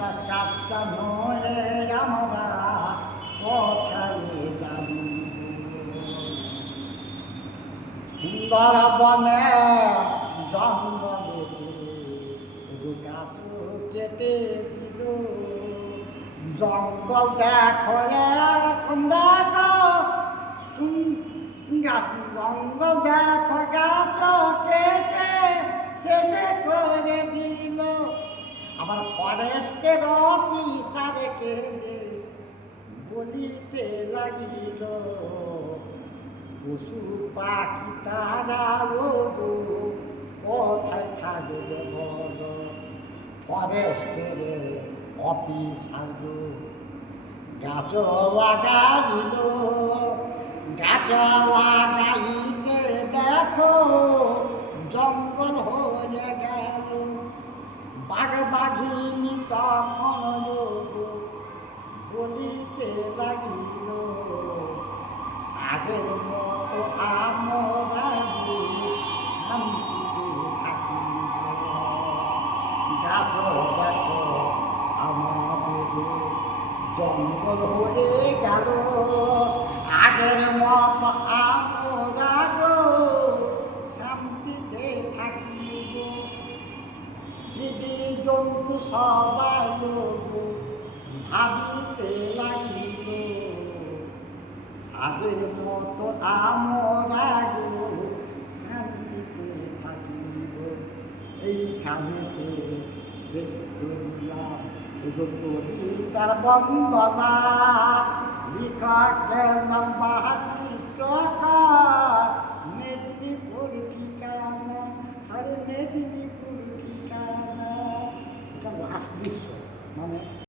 কাজটা নয় আমরা কোথায় যাবি সুন্দর বনে জঙ্গলে গাছ কেটে দিল জঙ্গল দেখো এখন দেখো জঙ্গল দেখো গাছ কেটে শেষে করে দিল আবার ফরেস্টের অফিসারকে বলিতে লাগিল পশু পাখি তারা কোথায় থাকবে বল ফরেস্টের অফিসার গাছ লাগাইল গাছ লাগাইতে দেখো জঙ্গল হয়ে গেল বাঘ বাঘিনী তখন বলিতে লাগিল আগের মতো আমরা শান্তিতে থাকিব গাছ দেখো আমাদের জঙ্গল হয়ে গেল আগের মতো আমরা শান্তিতে থাকিব জীবী জন্তু সবাই ভাবিতে লাগিল আগের মতো আমরা শান্তিতে থাকিব এইখানেতে শেষ করিলাম কবিতার বন্দনা লিখকের নাম বাহাদুর মেদিনীপুর ঠিকানা হরে মেদিনীপুর ঠিকানা এটা লাস্ট দৃশ্য মানে